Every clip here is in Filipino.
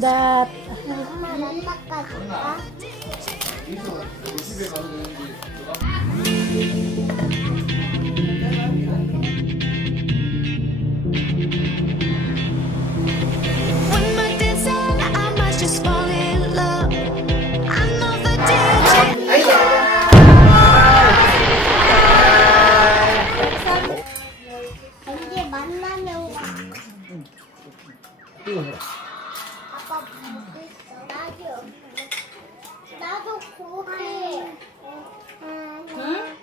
that? 엄마 난닦아줄까? When my days end, I might just fall in love. I know the DJ. 언제 만나면 와. 아빠 보고 있어. 나도 고기. 응?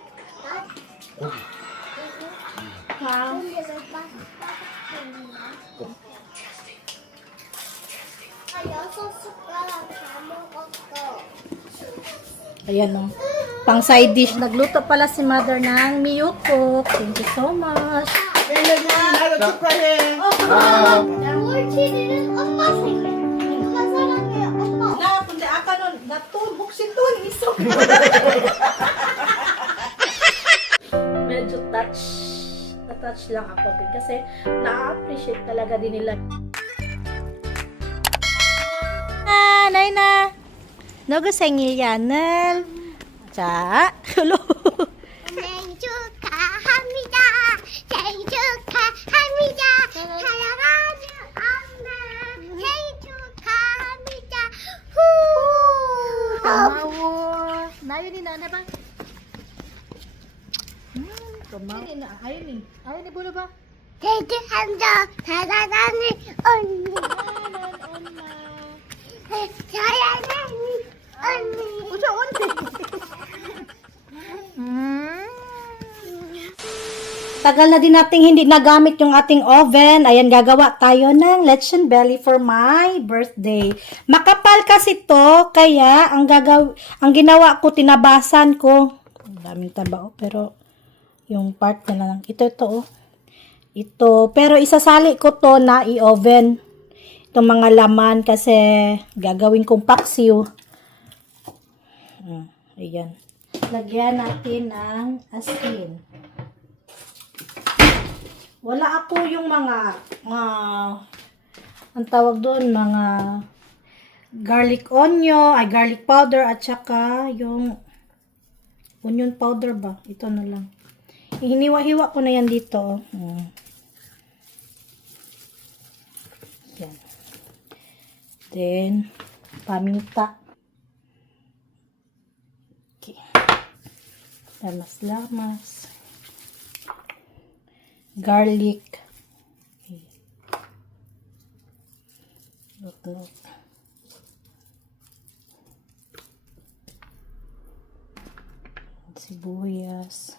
근데 왜 빠삭빠삭거리나? 여섯 숟가락 다 먹었어. Ayan o. Pang side dish. Nagluto pala si mother ng miyukok. Thank you so much. 옳지는 엄마 생각. 누가 사랑해? 엄마. Na, kundi aka nun. Natun, buksin dun. Isok. Medyo touch lang ako. Kasi na-appreciate talaga din nila. Naina. 너그 생일야는 자, hello. 생일 축하합니다. 생일 축하합니다. 사랑하는 엄마. 생일 축하합니다. 후. 고마워. 나윤이 나나 봐. 고마워. 아윤이 불러봐. 생일 축하합니다. 사랑하는 언니. 사랑하는 언니. Usa onte. Tagal na din nating hindi nagamit yung ating oven. Ayan, gagawa tayo ng lechon belly for my birthday. Makapal kasi to, kaya ang ginawa ko, tinabasan ko. Ang daming taba, oh, pero yung part na lang. Ito, oh. Ito, pero isasali ko to na i-oven. Itong mga laman kasi gagawin kong paksiw. Ayan. Lagyan natin ng asin. Wala ako yung mga ang tawag doon, mga garlic garlic powder at saka yung onion powder ba? Ito na lang. Hiniwa-hiwa ko na yan dito. Yan. Then, paminta. Okay. Lamas-lamas. Garlic. Okay. Look. Sibuyas.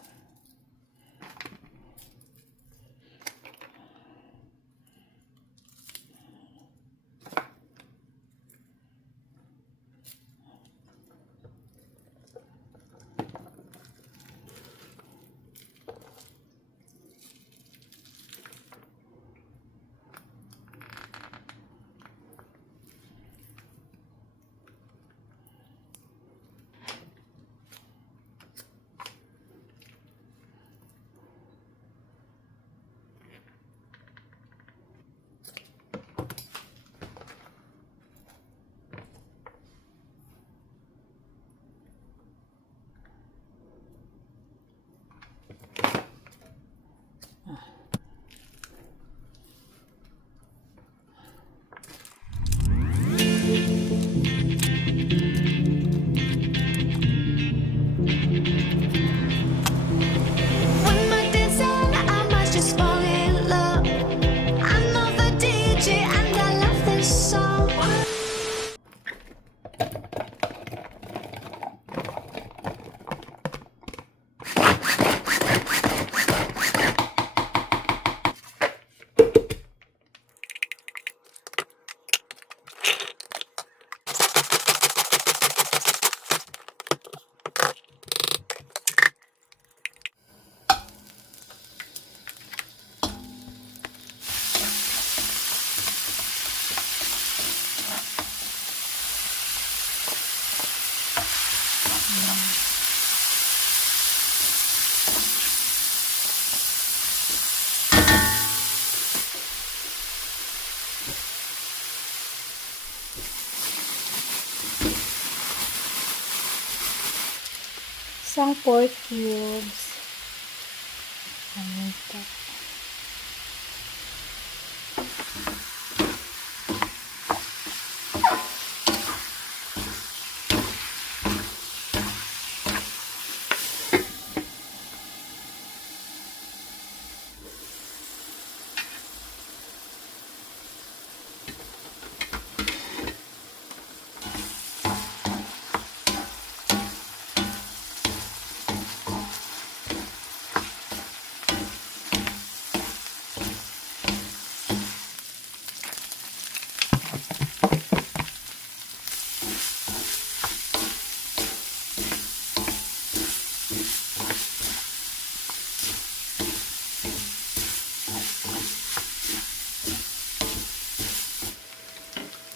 siyang pork cubes. Ayan ito.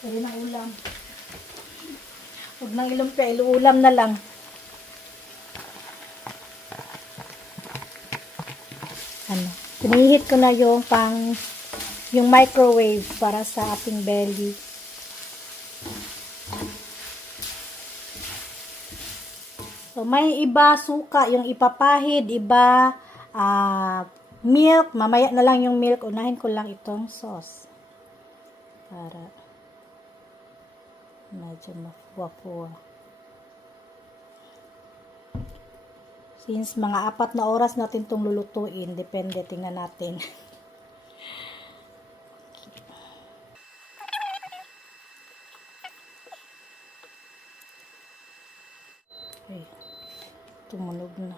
Pwede na ulam. Huwag nang ilumpia, iluulam na lang. Ano, pinihit ko na yung yung microwave para sa ating belly. So, may iba suka, yung ipapahid, iba milk. Mamaya na lang yung milk. Unahin ko lang itong sauce. Para medyo mafuwa-fuwa. Since mga 4 na oras natin itong lulutuin, depende, tingnan natin. Okay. Tumunog na.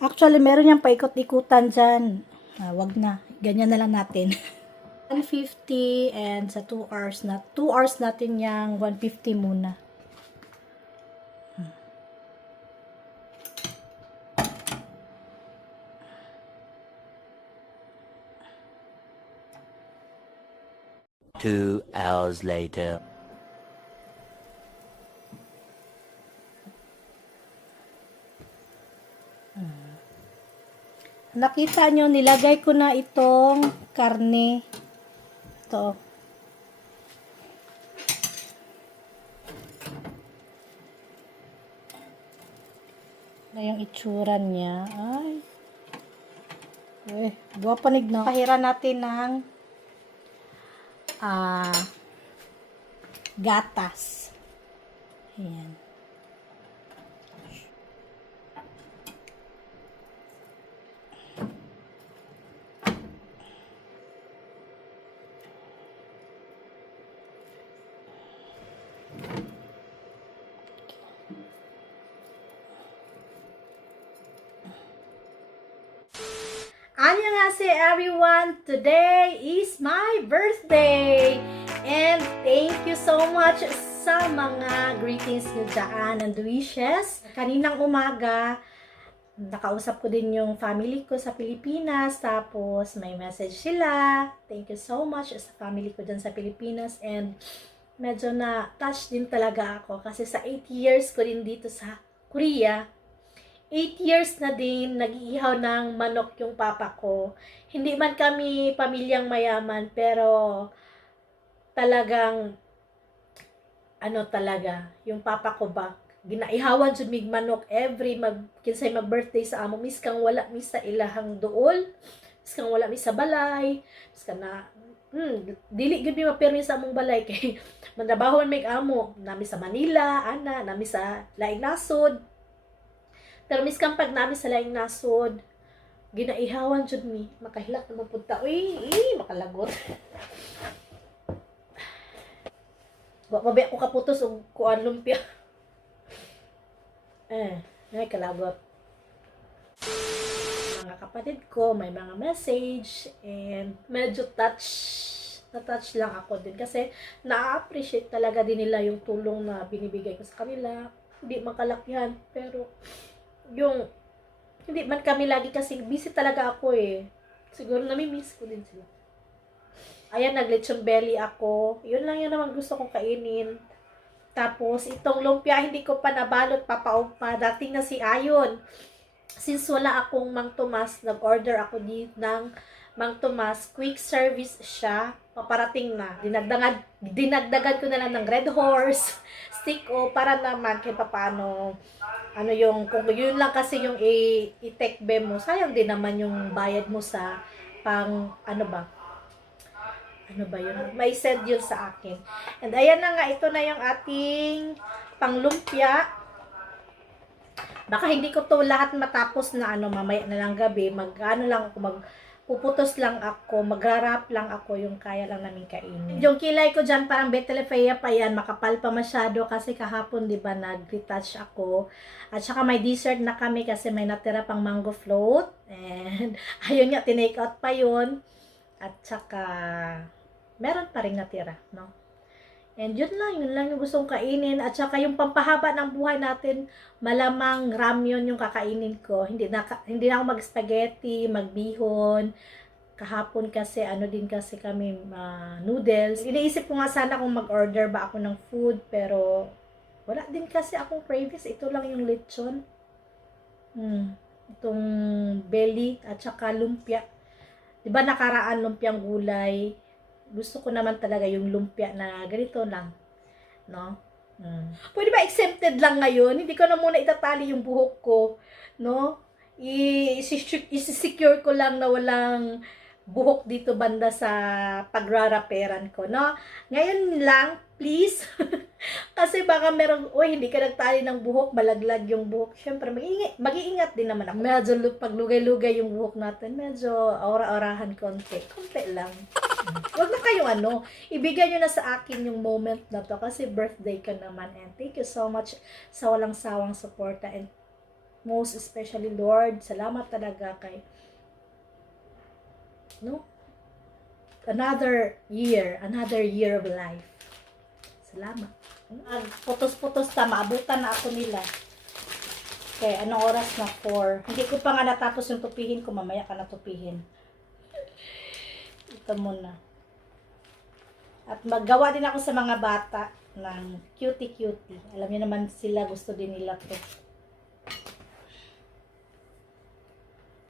Actually, meron yung paikot-ikutan dyan. Wag na. Ganyan na lang natin. 150 and sa 2 hours na. 2 hours natin yung 150 muna. Two hours later. Nakita nyo, nilagay ko na itong karne. Ito. Na yung itsura niya. Ay. Buwa panig na. Pahiran natin ng gatas. Ayan. Annyeonghaseyo everyone! Today is my birthday! And thank you so much sa mga greetings nyo dyan and wishes. Kaninang umaga, nakausap ko din yung family ko sa Pilipinas. Tapos may message sila. Thank you so much sa family ko dyan sa Pilipinas. And medyo na-touch din talaga ako kasi sa 8 years ko din dito sa Korea, 8 years na din nag-iihaw ng manok yung papa ko. Hindi man kami pamilyang mayaman, pero talagang, yung papa ko ba, ginaihawan jud mig manok every kinsay mag-birthday sa amo, miskang wala mi sa ilahang duol, miskang wala mi sa balay, miskang na, dili gud mi mapirmi sa among balay, kay manabahon mig amo, nami sa Manila, nami sa laing nasod. Pero miskang pag namin sa laing nasod, ginaihawan jud mi, makahilak na mapunta. Uy, makalagot. Mabi ako kaputos og kuan lumpia. Nay kalagot. Mga kapatid ko, may mga message and medyo na-touch lang ako din kasi na-appreciate talaga din nila yung tulong na binibigay ko sa kanila. Hindi makalakihan, pero hindi man kami lagi kasi busy talaga ako eh. Siguro nami-miss ko din sila. Ayan, nag-lechon belly ako. Yun lang yun naman gusto kong kainin. Tapos, itong lumpia, hindi ko pa nabalot, pa. Dating na si Ayon. Since wala akong Mang Tomas, nag-order ako ng Mang Tomas. Quick service siya. Paparating na. Dinagdagan ko na lang ng Red Horse, stick o para naman kahit paano, ano yung, kung yun lang kasi yung i-take mo, sayang din naman yung bayad mo sa ano ba yun? May send yun sa akin. And ayan na nga, ito na yung ating panglumpia. Baka hindi ko to lahat matapos na mamaya na lang gabi. Puputos lang ako, magrarap lang ako yung kaya lang namin kainin. Yung kilay ko dyan, parang Betelefea pa yan, makapal pa masyado kasi kahapon, di ba, nag-retouch ako. At saka may dessert na kami kasi may natira pang mango float. And ayun nga, tinake out pa yun. At saka meron pa rin natira, no? And yun lang yung gusto kong kainin. At saka yung pampahaba ng buhay natin, malamang ramyun yung kakainin ko. Hindi na ako mag-spaghetti, magbihon. Kahapon kasi, din kasi kami, noodles. Iniisip ko nga sana kung mag-order ba ako ng food, pero wala din kasi akong cravings. Ito lang yung lechon. Itong belly at saka lumpia. Diba nakaraan lumpiang gulay? Gusto ko naman talaga yung lumpia na ganito lang, no? Pwede ba exempted lang ngayon? Hindi ko na muna itatali yung buhok ko, no? I-secure ko lang na walang buhok dito banda sa pagraraperan ko, no? Ngayon lang, please. Kasi baka merong, hindi ka nagtali ng buhok, malaglag yung buhok. Siyempre, mag-iingat din naman ako. Medyo paglugay-lugay yung buhok natin, medyo aura-aurahan konti. Konti lang. Huwag na kayong ibigay nyo na sa akin yung moment na to kasi birthday ka naman. And thank you so much sa walang sawang suporta and most especially Lord, salamat talaga kay another year of life. Salamat. Putos-putos na, maabutan na ako nila. Okay, anong oras na? 4. Hindi ko pa nga natapos yung tupihin ko, mamaya ka natupihin. Ito muna. At maggawa din ako sa mga bata ng cutie-cutie. Alam niyo naman sila, gusto din nila to.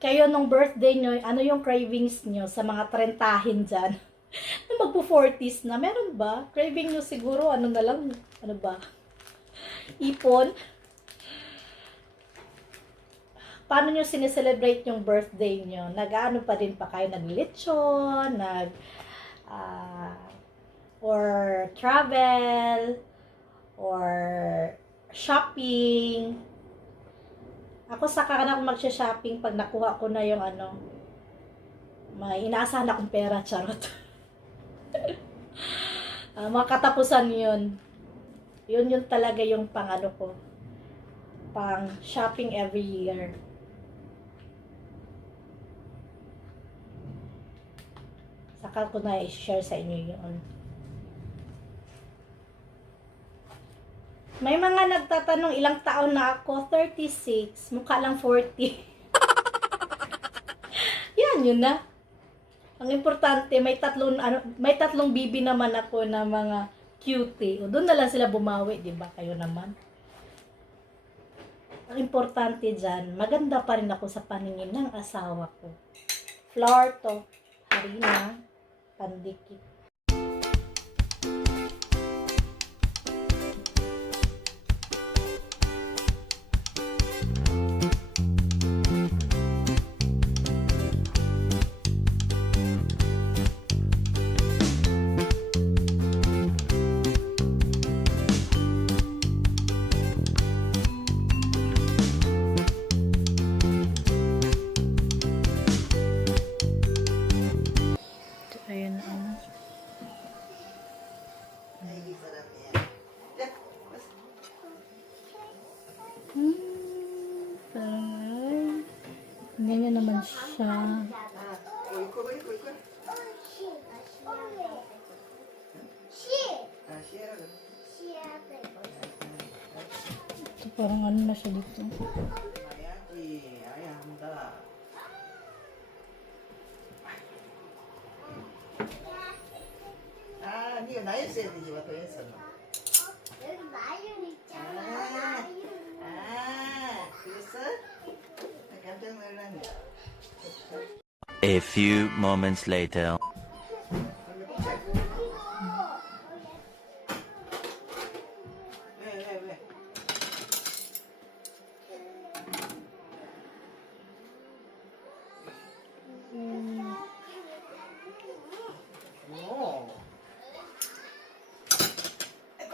Kayo nung birthday nyo, ano yung cravings nyo sa mga trentahin dyan? Na magpo-40s na, meron ba? Craving nyo siguro, ano ba? Ipon? Paano nyo sineselebrate yung birthday nyo? Nag-ano pa din pa kayo? Nag-lechon? Or travel? Or shopping? Ako saka na ako magsha-shopping pag nakuha ko na yung may inaasahan akong pera, charot. Mga katapusan yun. Yun talaga yung ko. Pang shopping every year. Saka ko na i-share sa inyo yun. May mga nagtatanong ilang taon na ako, 36, mukha lang 40. Yun na. Ang importante, may tatlong bibi naman ako na mga cutie. O doon na lang sila bumawi, di ba? Kayo naman. Ang importante dyan, maganda pa rin ako sa paningin ng asawa ko. Flour to, harina, pandikit. Ganyan naman siya. Ito parang ano na siya dito. A few moments later.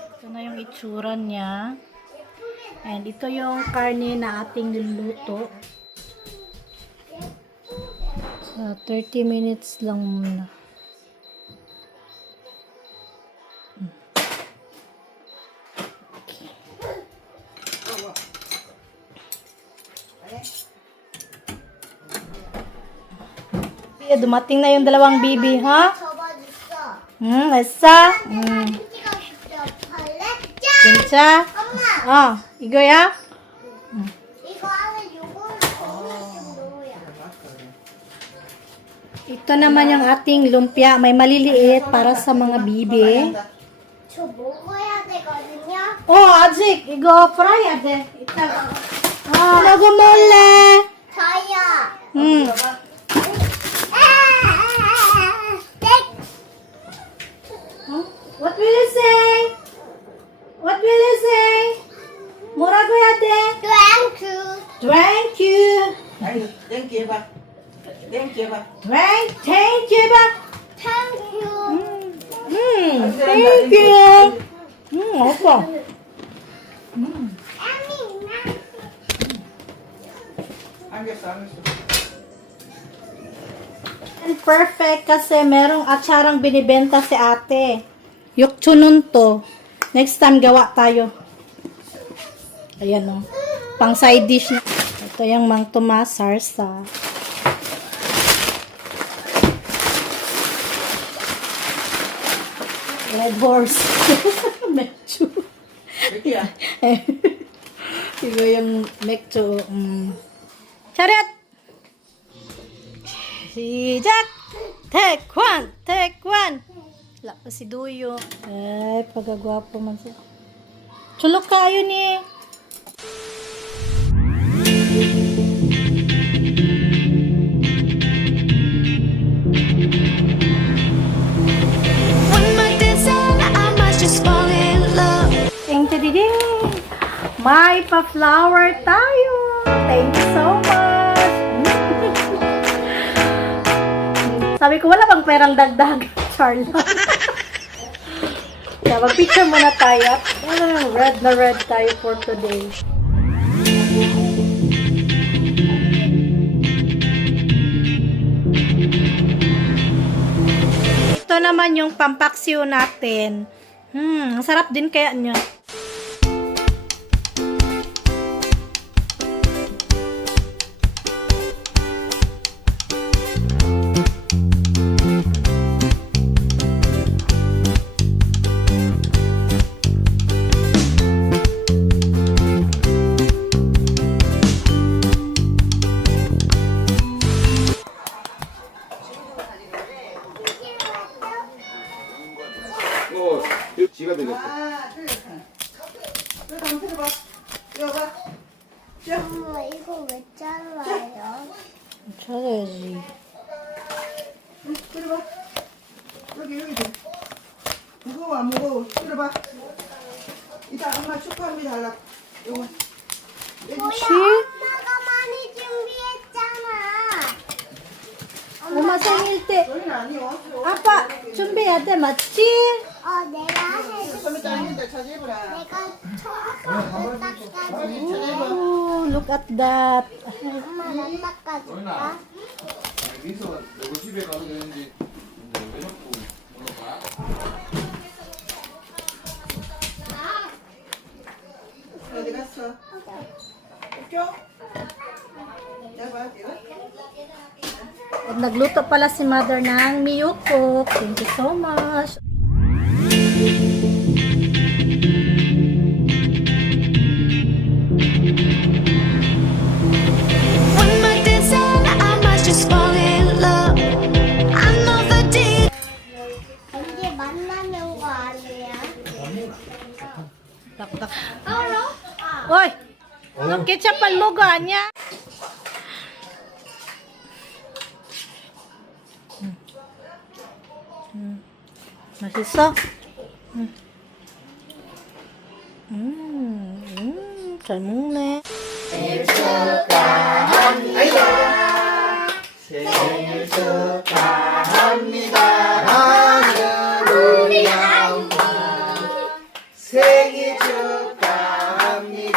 Ito na yung itsura niya. And ito yung karne na ating niluluto. So, 30 minutes lang muna. Okay. Dumating na yung dalawang bibi, ha? 접어줬어. Esa? 찍어줬어. 벌레? 짠! Kinsa? 엄마, 이거야? 이거 안에 요거를 좀 넣어야. Ito naman yung ating lumpia. May maliliit para sa mga bibi. 저 먹어야 되거든요. 아직 이거 프라이야 돼. 이따가. 먹어 몰래. 저요. 응. What will you say? What will you say? 뭐라고 해야 돼? 땡큐. Thank you. 아니, 땡기 해봐. 땡기 해봐. Thank you 봐. 땡큐. Thank you. 오빠. 알겠어. And perfect kasi merong atsarang binibenta si ate. Yukchunun to. Next time gawa tayo. Ayan o. Pang side dish na. Ito yung Mang Tomas sarsa. Red horse. Mekchu. 땡기야. Iba yung mekcho. Charet! Sijak! Tekwan! Tekwan! Wala pa si Duyo. Ay, pagagwapo man siya. Chulok kayo ni. One more dance and I must just fall in love. Thank you, Didi. May pa-flower tayo. Thank you so much. Sabi ko, wala bang perang dagdag, Charlotte? Kaya mag-picture muna tayo. Red na red tayo for today. Ito naman yung pampaksiw natin. Ang sarap din kaya niya. 지가 되겠다. 아, 틀렸어. 그래도 한번 틀어봐. 이거 봐. 엄마 이거 왜 잘라요? 잘해야지. 응, 틀어봐. 여기 돼. 무거워, 안 무거워. 틀어봐. 이따 엄마 축하합니다. 하려고. 요거. 엄마가 많이 준비했잖아. 엄마 생일 때 저희는 아니요. 아빠 준비해야 돼, 맞지? 내가 해줄게. 좀 이따 했는데 잘 입어라. 내가 초록색을 닦아줄게. Oh, look at that. 엄마 나 닦아줄까? 민서가 너도 집에 가도 되는지 왜 자꾸 물어봐? 어디 갔어? 웃겨? 내가 이거? At nagluto pala si mother ng miyukok. Thank you so much. One more dance and I must just fall in love. I know the deal. 언제 만나는 거 아니야? Tak. Oy! Ang ketchup mo ga niya? 맛있어? 잘 먹네. 생일 축하합니다. 나는 우리 아빠 생일 축하합니다.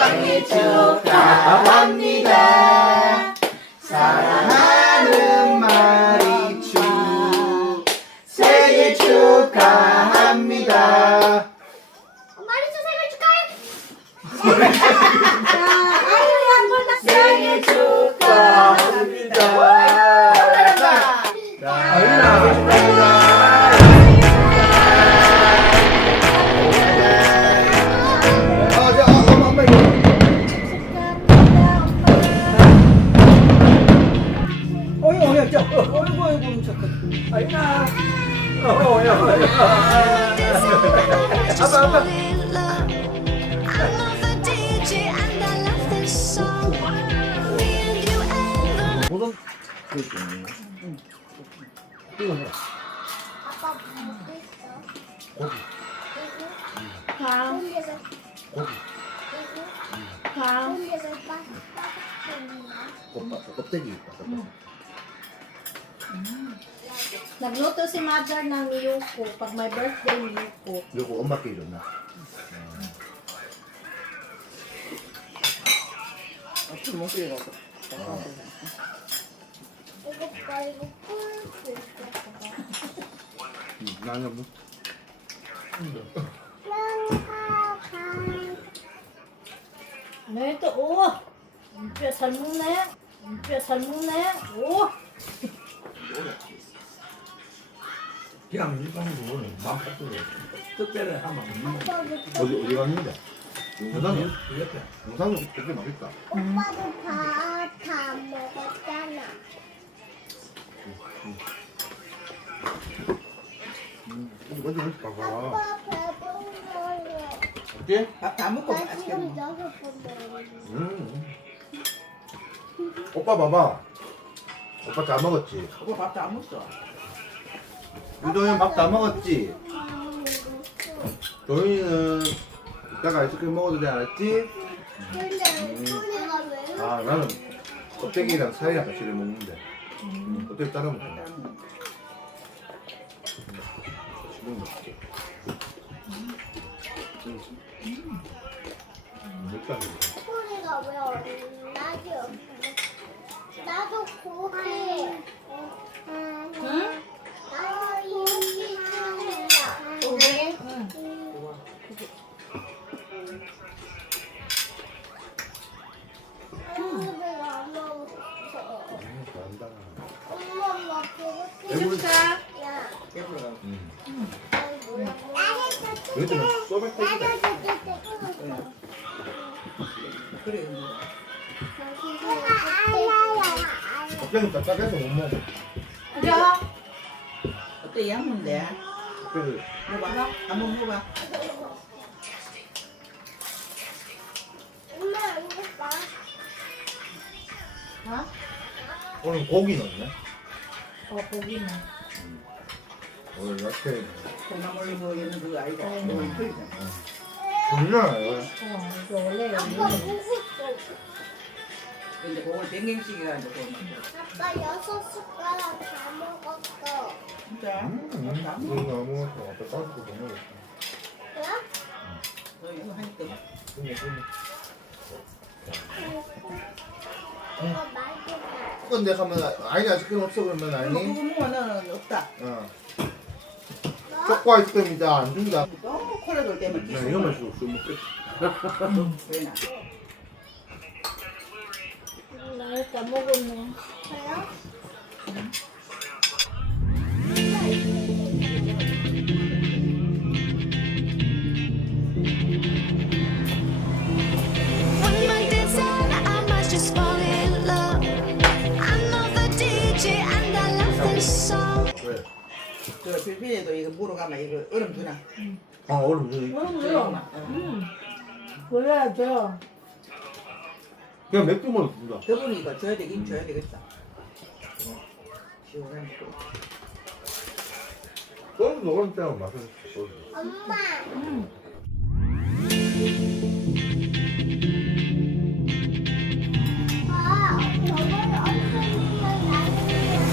생일 축하합니다. 사랑하는 마리추 생일 축하합니다. 마리수 생일 축하해. 생일 축하합니다. 아유나 축하합니다. 엄마 이거. 어이 저 어이구 저거 아이나 어이 Just fall in love. I love the DJ and I love this song. Me and you ever 보던 그렇죠. 이거 해. 아빠 먹고 있어. 고기. 혼자서 고기. 혼자서 빠졌나? 껍데기 있다. Nagluto si mother ng niyuko. Pag may birthday niyuko. 이거 엄마께 줬나? 술 먹게 해갖고 이거 빨리 풀수 있어. 나는 뭐. Ano ito? Oh! Piyasan mo na yan. Piyasan mo na yan. Oh! 그냥 일반적으로 마음껏 특별히 하면 어디 갔는데? 영상이? 되겠다. 영상이 되게 맛있다. 오빠도 밥 다 먹었잖아. 이거 완전 맛있다. 봐봐. 아빠 배불러요. 어때? 밥다 먹고 나 맛있게 지금 먹어 6번 먹었는데. 오빠 봐봐. 오빠 다 먹었지? 그거 밥다 안 먹어 유도현 밥 다 먹었지? 도현이는 이따가 아이스크림 먹어도 돼 알았지? 근데 소리가 왜 아 나는 껍데기랑 살이랑 같이 먹는데 껍데기 따로 먹어. 지금 먹게. 맵다. 소리가 왜 안 나지? 나도 고기. 응? 나도 고기 좋아한다. Okay? Mm. 엄마가 안 먹었어. 잘한다. 엄마가 배고프지? 배불. 야, 배불러 얘들은 소맥 나도 끓이다. 그래 갑자기 딱딱해서 못 먹어. 어때 양문데 그래서 먹어봐 한번 먹어봐 엄마 이거 봐. Ha? 오늘 고기 넣었네. 고기는. 오늘 야채. 콩나물로 먹는 그거 아이가 그건 틀리잖아 좋냐 이거. 이거 원래 아빠 여기. 보고 있어. 근데 그걸 뱅갱식이 가지고 아빠 6숟가락 다 먹었어. 진짜 다 이거 먹어 아무것도 앞에 따지고 못 먹었어. 그래? 너 이거 하니까 근데 이거 말고 근데 가면 아니 아이스크림 없어 그러면 그거 아니. 먹으면 너는 없다 어. 초코 아이스크림이다 안 준다. 또 콜라 돌 때면 나 이런 맛이 술 먹겠지. 왜나 나 일단 먹었네. 그래요? One month inside, I must just fall in love. I know the DJ and I love this song. 왜? 저 필필에도 이거 물어 가면 이거 얼음 주나 아 얼음 좀. 그래야죠. 그냥 맥주 먹어 준다. 더분이 이거 줘야 되긴 줘야 되겠다 시원한 거 소주 먹을 때는 마셔. 소주. 엄마. 아, 저번에 엄청 나는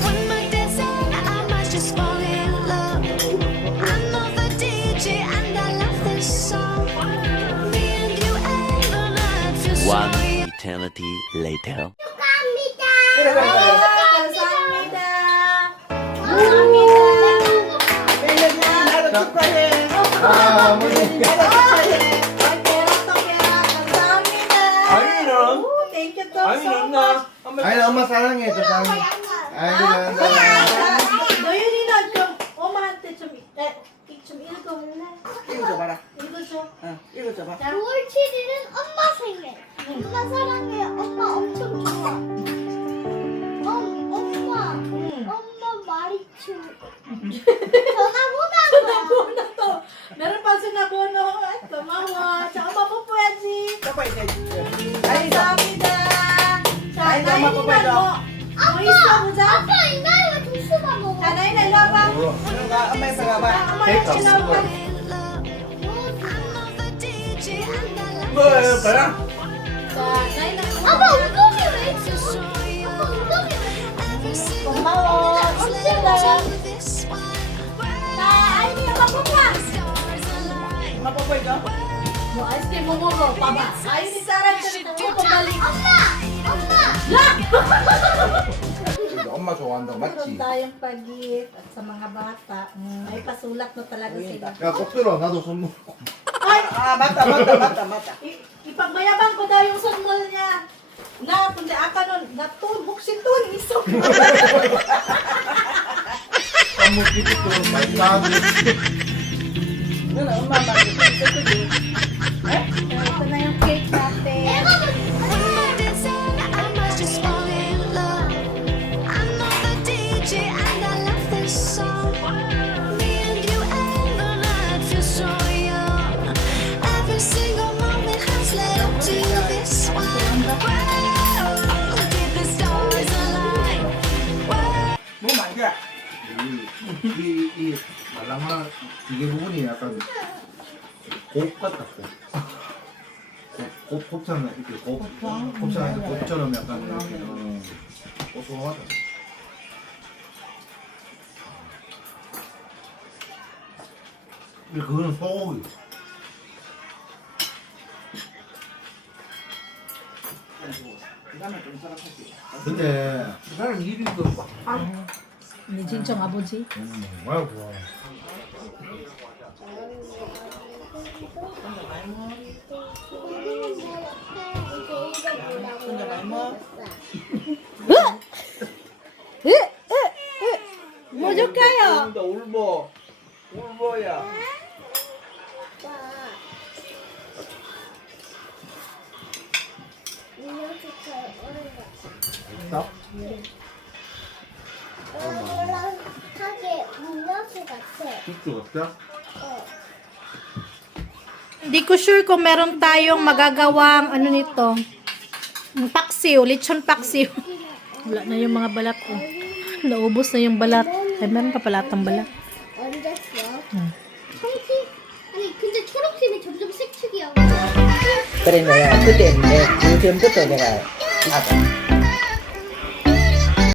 One more dance and I might just fall in love. I know the DJ and I love this song. Me and you and the night feel so One young. eternity later. 축하합니다. 그래, 그래, 그래. 감사합니다. 감사합니다. 나도 축하해. 아, 어머니. 나도 축하해. 아이는? Thank you so 아이는 나. 한번 아니 엄마 사랑해 저 사랑해. 아이고 잘한다. 너윤이는 좀 엄마한테 좀 읽어볼래? 읽어줘봐라. 읽어줘. 어, 읽어줘봐. 9월 7일은 엄마 생일. 엄마 사랑해. 엄마 엄청 좋아. 엄마 말이 춤. 전화번호. 또 meron pa sila bono. Ay, tumawa. Tsaka mapupuyaji. 뽀뽀 이제. 감사합니다. 자, 아이, 엄마 나인이는 뽀뽀해줘. 뭐 있어 보자. 아빠 이나이가 주스만 먹어. 자, 나인아 일로 와봐. 누가 엄마 옆에 가봐. 엄마 케이크 같이 나올까? In love. I know the DJ and I love 뭐예요, 그래? 자, 나인아. 아빠 엉덩이 왜 this 있어? so 아빠 young. 엉덩이 왜 있어? Every single 고마워. moment has led 어쩌다. to this one. 자, 아이니 엄마 뽀뽀. Stars align. 엄마 뽀뽀해줘. 뭐 아이스크림 뭐 먹어? 봐봐. 아이니 사람들이 또 빨리. 엄마 좋아한다고 Meron 맞지? tayong pag-gift at sa mga bata. Ay, pasulat mo talaga sila. 야 꼭 들어 나도 선물. 아, 맞다. Ipagmayabang ko daw yung sunmol niya. Na, kundi aka nun, natun, buksitun, isok. 선물 기프트 많이 나도. 너는 엄마 말이 있었지. Ito na yung cake natin. One more dance and I might just fall in love. I know the DJ and I love this song. Me and you and the night feel so young. Every single moment has led up to this one. Whoa, did the stars align? Whoa. 뭐 만져? 이 말랑한 이게 부분이 약간 곱 같다 곱창 이렇게 곱창 곱처럼 약간 이렇게 고소하다. 근데 그거는 소고기. 그다음에 좀 서럽하지. 근데 나는 일이 그 Ni Jinchong 아버지. 뭐야 좋아. 혼자 많이 먹어. Mo kayo. 울보야. 나? 하게 음료수 같아. 국주 같다? Hindi ko sure kung meron tayong magagawang ano nito. Paksiw, lechon paksiw. Wala na yung mga balat ko. Naubos na yung balat. Ay, meron pa palatang balat. 얹었어. 청티? 아니 근데 초록색이 점점 색축이야. 그래 내가 그때 요즘부터 내가